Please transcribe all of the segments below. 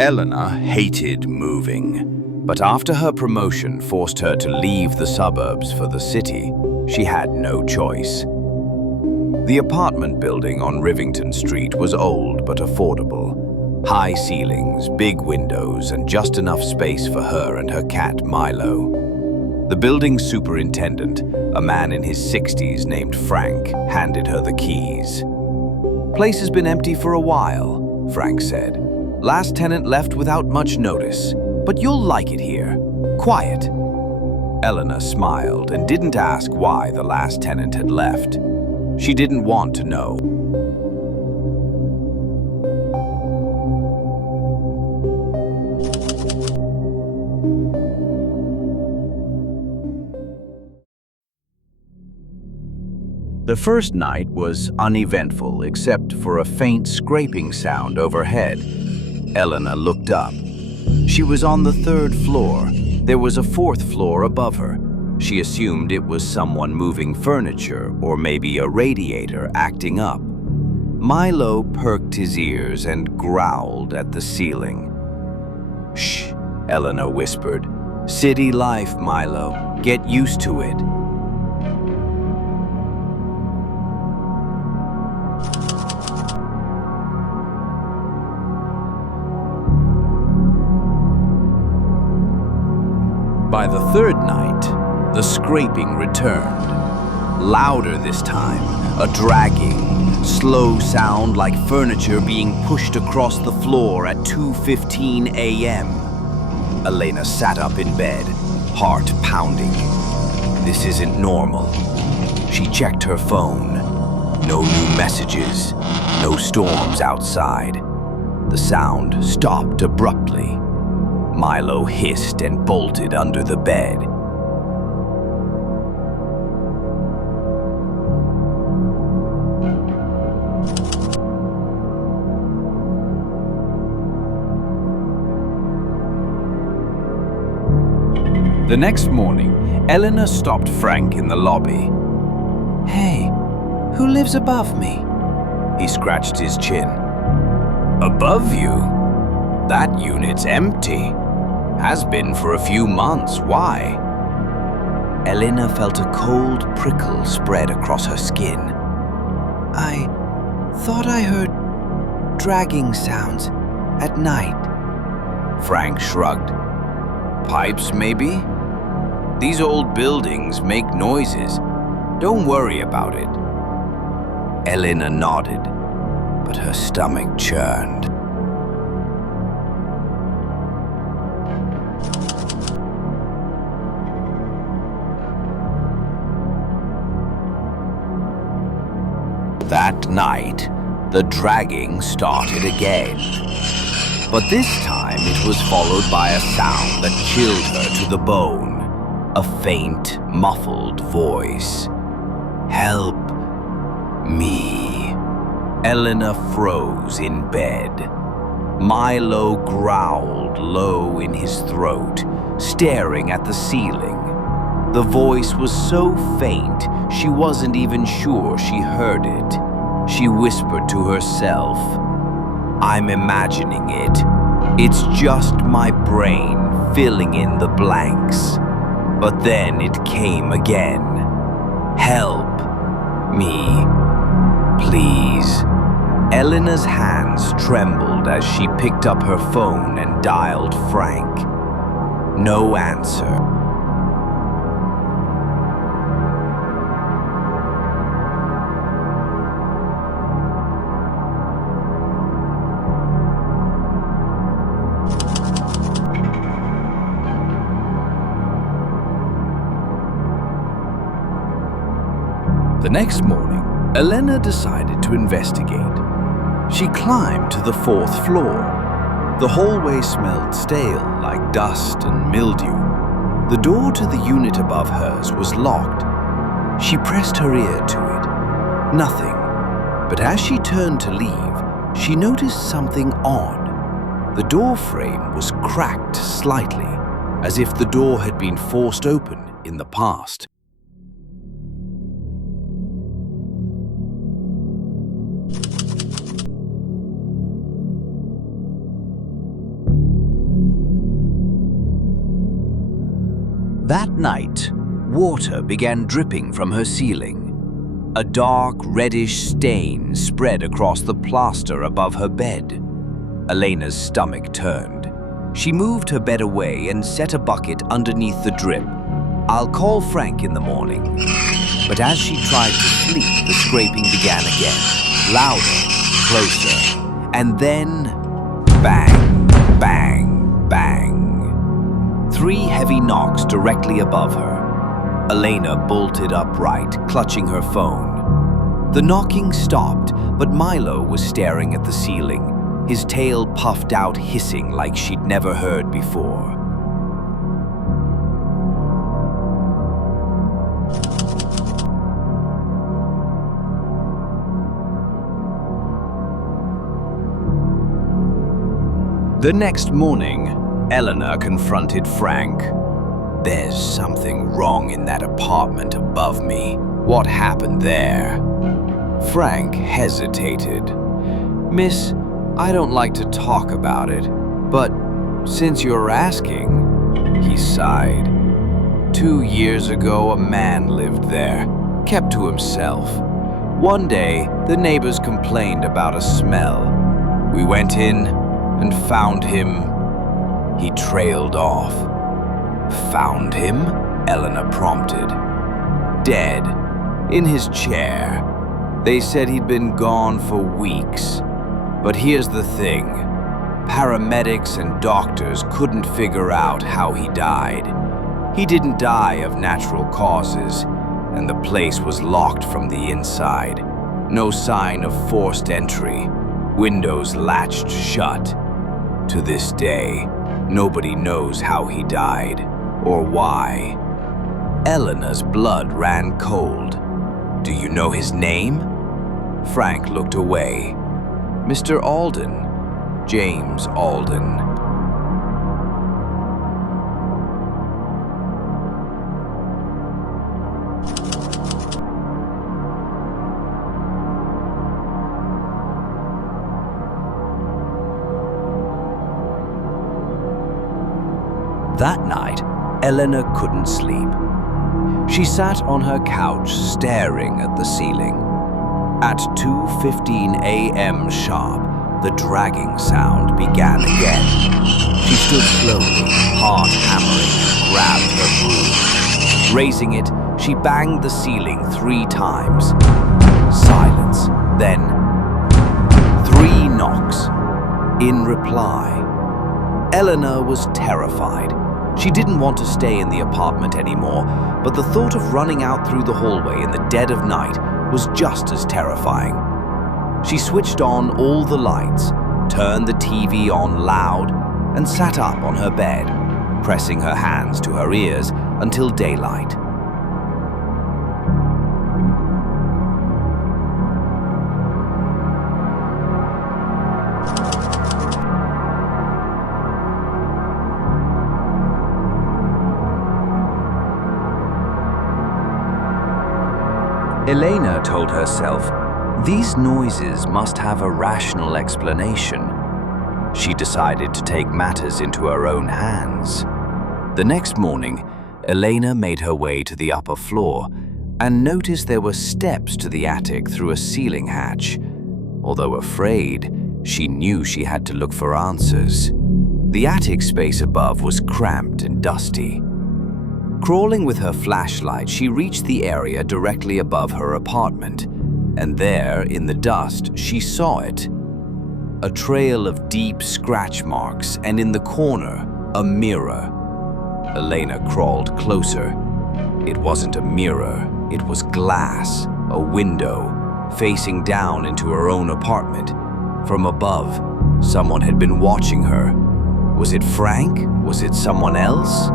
Elena hated moving, but after her promotion forced her to leave the suburbs for the city, she had no choice. The apartment building on Rivington Street was old but affordable. High ceilings, big windows, and just enough space for her and her cat Milo. The building's superintendent, a man in his 60s named Frank, handed her the keys. "Place has been empty for a while," Frank said. "Last tenant left without much notice, but you'll like it here. Quiet." Elena smiled and didn't ask why the last tenant had left. She didn't want to know. The first night was uneventful except for a faint scraping sound overhead. Elena looked up. She was on the 3rd floor. There was a 4th floor above her. She assumed it was someone moving furniture or maybe a radiator acting up. Milo perked his ears and growled at the ceiling. "Shh," Elena whispered. "City life, Milo. Get used to it." By the 3rd night, the scraping returned. Louder this time, a dragging, slow sound like furniture being pushed across the floor at 2:15 a.m. Elena sat up in bed, heart pounding. This isn't normal. She checked her phone. No new messages, no storms outside. The sound stopped abruptly. Milo hissed and bolted under the bed. The next morning, Elena stopped Frank in the lobby. "Hey, who lives above me?" He scratched his chin. "Above you? That unit's empty. Has been for a few months. Why?" Elena felt a cold prickle spread across her skin. "I thought I heard dragging sounds at night." Frank shrugged. "Pipes, maybe? These old buildings make noises. Don't worry about it." Elena nodded, but her stomach churned. That night, the dragging started again. But this time it was followed by a sound that chilled her to the bone. A faint, muffled voice. "Help me." Elena froze in bed. Milo growled low in his throat, staring at the ceiling. The voice was so faint, she wasn't even sure she heard it. She whispered to herself, "I'm imagining it. It's just my brain filling in the blanks." But then it came again. "Help me, please." Elena's hands trembled as she picked up her phone and dialed Frank. No answer. The next morning, Elena decided to investigate. She climbed to the 4th floor. The hallway smelled stale, like dust and mildew. The door to the unit above hers was locked. She pressed her ear to it. Nothing. But as she turned to leave, she noticed something odd. The door frame was cracked slightly, as if the door had been forced open in the past. That night, water began dripping from her ceiling. A dark, reddish stain spread across the plaster above her bed. Elena's stomach turned. She moved her bed away and set a bucket underneath the drip. "I'll call Frank in the morning." But as she tried to sleep, the scraping began again, louder, closer, and then bang, bang, bang. 3 heavy knocks directly above her. Elena bolted upright, clutching her phone. The knocking stopped, but Milo was staring at the ceiling, his tail puffed out, hissing like she'd never heard before. The next morning, Elena confronted Frank. "There's something wrong in that apartment above me. What happened there?" Frank hesitated. "Miss, I don't like to talk about it, but since you're asking," he sighed. "2 years ago, a man lived there, kept to himself. One day, the neighbors complained about a smell. We went in and found him." He trailed off. "Found him?" Elena prompted. "Dead, in his chair. They said he'd been gone for weeks. But here's the thing. Paramedics and doctors couldn't figure out how he died. He didn't die of natural causes, and the place was locked from the inside. No sign of forced entry. Windows latched shut. To this day, nobody knows how he died or why." Elena's blood ran cold. "Do you know his name?" Frank looked away. "Mr. Alden, James Alden." That night, Elena couldn't sleep. She sat on her couch staring at the ceiling. At 2:15 a.m. sharp, the dragging sound began again. She stood slowly, heart hammering, and grabbed her broom. Raising it, she banged the ceiling 3 times. Silence, then 3 knocks. In reply, Elena was terrified. She didn't want to stay in the apartment anymore, but the thought of running out through the hallway in the dead of night was just as terrifying. She switched on all the lights, turned the TV on loud, and sat up on her bed, pressing her hands to her ears until daylight. Elena told herself, these noises must have a rational explanation. She decided to take matters into her own hands. The next morning, Elena made her way to the upper floor and noticed there were steps to the attic through a ceiling hatch. Although afraid, she knew she had to look for answers. The attic space above was cramped and dusty. Crawling with her flashlight, she reached the area directly above her apartment, and there, in the dust, she saw it. A trail of deep scratch marks, and in the corner, a mirror. Elena crawled closer. It wasn't a mirror, it was glass, a window, facing down into her own apartment. From above, someone had been watching her. Was it Frank? Was it someone else?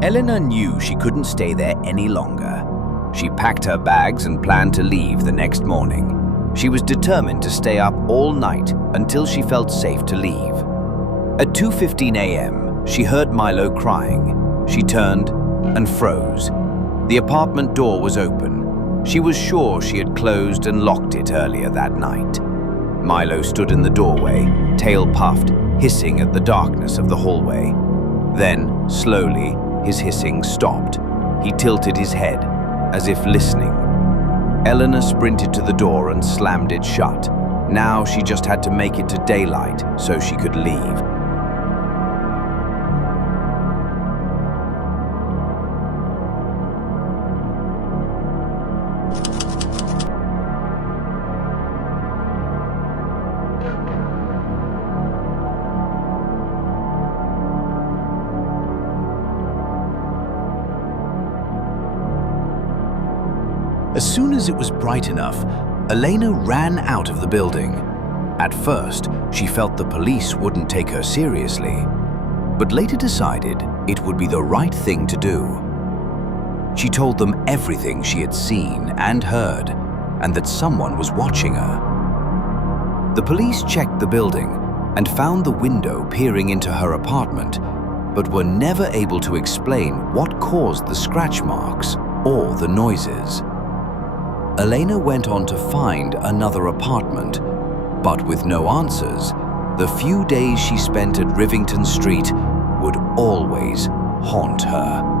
Elena knew she couldn't stay there any longer. She packed her bags and planned to leave the next morning. She was determined to stay up all night until she felt safe to leave. At 2:15 a.m., she heard Milo crying. She turned and froze. The apartment door was open. She was sure she had closed and locked it earlier that night. Milo stood in the doorway, tail puffed, hissing at the darkness of the hallway. Then, slowly, his hissing stopped. He tilted his head, as if listening. Elena sprinted to the door and slammed it shut. Now she just had to make it to daylight so she could leave. As soon as it was bright enough, Elena ran out of the building. At first, she felt the police wouldn't take her seriously, but later decided it would be the right thing to do. She told them everything she had seen and heard, and that someone was watching her. The police checked the building and found the window peering into her apartment, but were never able to explain what caused the scratch marks or the noises. Elena went on to find another apartment, but with no answers, the few days she spent at Rivington Street would always haunt her.